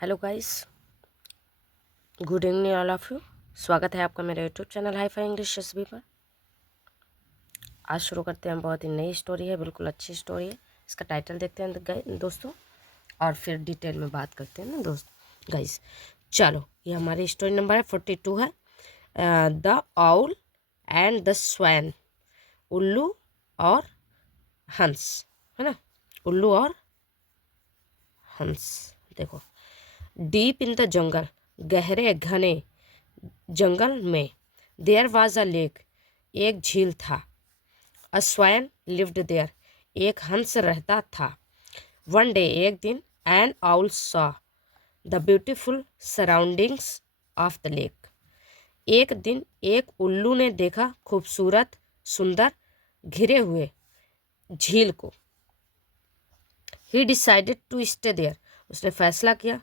Hello guys, good evening all of you. स्वागत है आपका मेरे YouTube channel hi fi English SB पर। आज शुरू करते हैं, बहुत ही नई स्टोरी है, बिल्कुल अच्छी स्टोरी है। इसका टाइटल देखते हैं दोस्तों, और फिर डिटेल में बात करते हैं ना गाइस। चलो, ये हमारी स्टोरी नंबर है 42 है, the owl and the swan. उल्लू और हंस, है ना। उल्लू और हंस। देखो, डीप इन द जंगल, गहरे घने जंगल में, देयर वॉज अ लेक, एक झील था। अ स्वैन लिव्ड देयर, एक हंस रहता था। वन डे, एक दिन, N owl saw the beautiful surroundings of the lake. एक दिन एक उल्लू ने देखा खूबसूरत सुंदर घिरे हुए झील को। He decided to stay there, उसने फैसला किया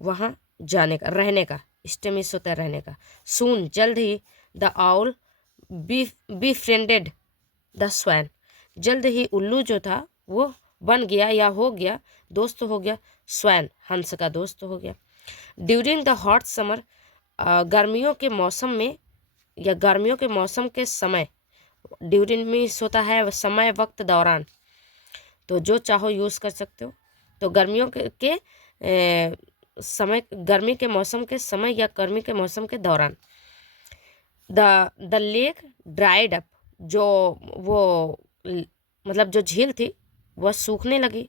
वहाँ जाने का, रहने का। स्टे मिस होता है रहने का। सून, जल्द ही, the owl befriended the swan, जल्द ही उल्लू जो था वो बन गया या हो गया, दोस्त हो गया, स्वैन हंस का दोस्त हो गया। ड्यूरिंग द हॉट समर, गर्मियों के मौसम में या गर्मियों के मौसम के समय, ड्यूरिंग मीन्स होता है समय, वक्त, दौरान, तो जो चाहो यूज़ कर सकते हो। तो गर्मियों समय, गर्मी के मौसम के समय या गर्मी के मौसम के दौरान, द लेक ड्राइड अप, जो वो मतलब जो झील थी वह सूखने लगी।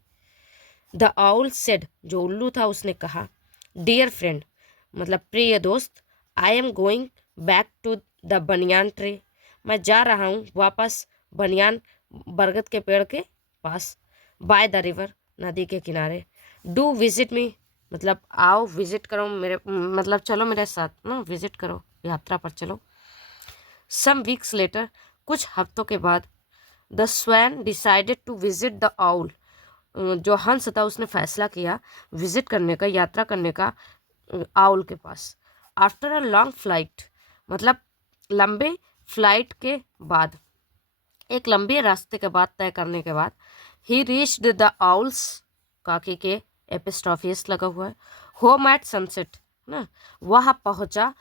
द आउल सेड, जो उल्लू था उसने कहा, डियर फ्रेंड, मतलब प्रिय दोस्त, I am going back to the banyan tree, मैं जा रहा हूँ वापस बनियान बरगद के पेड़ के पास। बाय द रिवर, नदी के किनारे। डू विजिट मी, मतलब आओ विजिट करो मेरे, मतलब चलो मेरे साथ ना, विजिट करो, यात्रा पर चलो। सम वीक्स लेटर, कुछ हफ्तों के बाद, the swan decided to visit the owl, जो हंस था उसने फैसला किया विजिट करने का, यात्रा करने का आउल के पास। आफ्टर अ लॉन्ग फ्लाइट, मतलब लंबे फ्लाइट के बाद, एक लंबे रास्ते के बाद, तय करने के बाद, ही रीच्ड द आउल्स, काकी के एपिस्ट्रॉफियस लगा हुआ है, होम एट सनसेट ना, वह पहुंचा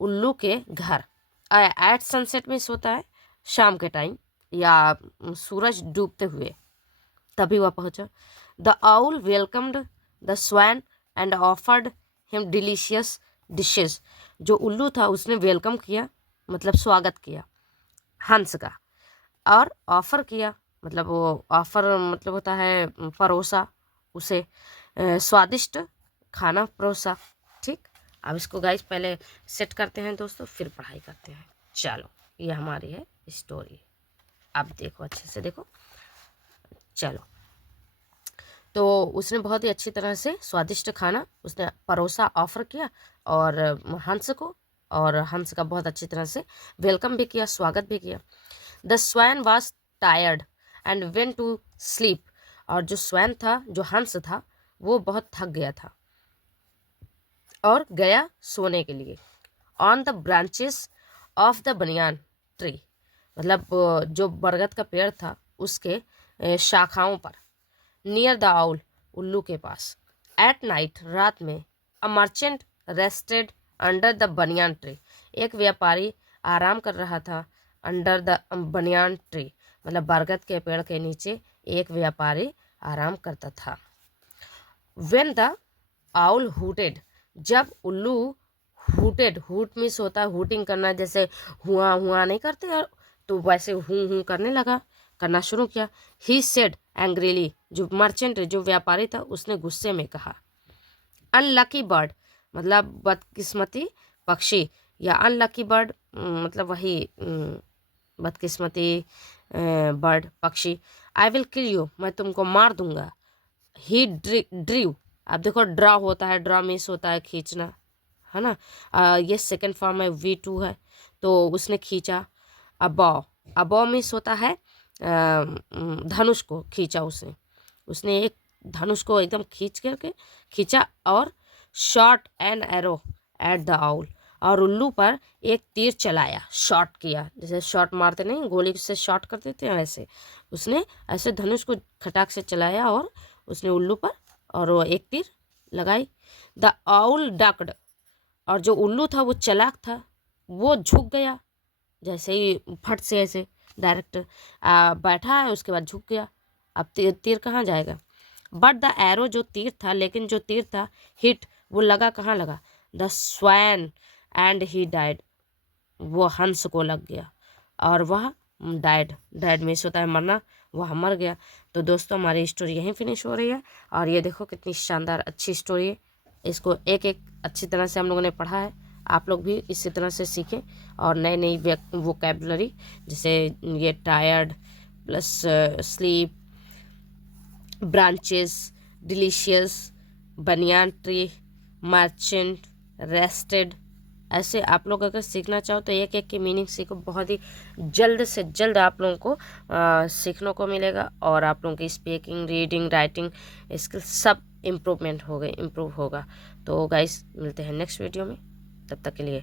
उल्लू के घर। एट सनसेट में होता है शाम के टाइम या सूरज डूबते हुए, तभी वह पहुंचा। The owl welcomed the swan and offered him delicious dishes, जो उल्लू था उसने वेलकम किया, मतलब स्वागत किया हंस का, और ऑफर किया, मतलब वो ऑफर मतलब होता है परोसा उसे, स्वादिष्ट खाना परोसा। ठीक, अब इसको गाइस पहले सेट करते हैं दोस्तों, फिर पढ़ाई करते हैं। चलो, ये हमारी है स्टोरी, अब देखो अच्छे से देखो। चलो, तो उसने बहुत ही अच्छी तरह से स्वादिष्ट खाना उसने परोसा, ऑफर किया, और हंस को, और हंस का बहुत अच्छी तरह से वेलकम भी किया, स्वागत भी किया। The swan was tired and went to sleep, और जो स्वैन था, जो हंस था, वो बहुत थक गया था और गया सोने के लिए। On the branches of the banyan tree, मतलब जो बरगद का पेड़ था उसके शाखाओं पर। नियर द आउल, उल्लू के पास। एट नाइट, रात में। A merchant rested under the banyan tree, एक व्यापारी आराम कर रहा था अंडर द बनियान ट्री, मतलब बरगद के पेड़ के नीचे एक व्यापारी आराम करता था। वेन द आउल हुटेड, जब उल्लू हुटेड, हुट मिस होता है हुटिंग करना, जैसे हुआ हुआ नहीं करते और, तो वैसे हूँ करने लगा, करना शुरू किया। ही सेड एंग्रीली, जो मर्चेंट, जो व्यापारी था, उसने गुस्से में कहा। अनलकी बर्ड, मतलब बदकिस्मती पक्षी, या अनलकी बर्ड मतलब वही बदकिस्मती बर्ड, पक्षी। आई विल किल यू, मैं तुमको मार दूंगा। ही ड्रीव, अब देखो ड्रा होता है, ड्रा मिस होता है खींचना, है ना। ये सेकंड फॉर्म है, V2 है, तो उसने खींचा। अबॉ, अबॉ मिस होता है धनुष को खींचा उसने, उसने एक धनुष को एकदम खींच करके खींचा, और shot an arrow at the owl, और उल्लू पर एक तीर चलाया, शॉट किया, जैसे शॉट मारते नहीं, गोली से शॉट कर देते हैं वैसे, उसने ऐसे धनुष को खटाक से चलाया और उसने उल्लू पर, और वो एक तीर लगाई। द आउल डक्ड, और जो उल्लू था वो चालाक था, वो झुक गया। जैसे ही फट से ऐसे डायरेक्ट बैठा है, उसके बाद झुक गया। अब तीर तीर कहाँ जाएगा। बट द एरो, जो तीर था, लेकिन जो तीर था हिट, वो लगा कहाँ लगा, the swan and he died, वो हंस को लग गया और वह डाइड, डाइड मीन्स होता है मरना, वह मर गया। तो दोस्तों हमारी स्टोरी यहीं फिनिश हो रही है। और ये देखो कितनी शानदार अच्छी स्टोरी है। इसको एक एक अच्छी तरह से हम लोगों ने पढ़ा है। आप लोग भी इसी तरह से सीखें और नई नई वोकेबलरी, जैसे ये tired plus sleep, branches, delicious, banyan tree, merchant, rested, ऐसे आप लोग अगर सीखना चाहो तो एक एक की मीनिंग सीखो। बहुत ही जल्द से जल्द आप लोगों को सीखने को मिलेगा और आप लोगों की स्पीकिंग, रीडिंग, राइटिंग स्किल सब इम्प्रूव होगा। तो गाइस मिलते हैं नेक्स्ट वीडियो में, तब तक के लिए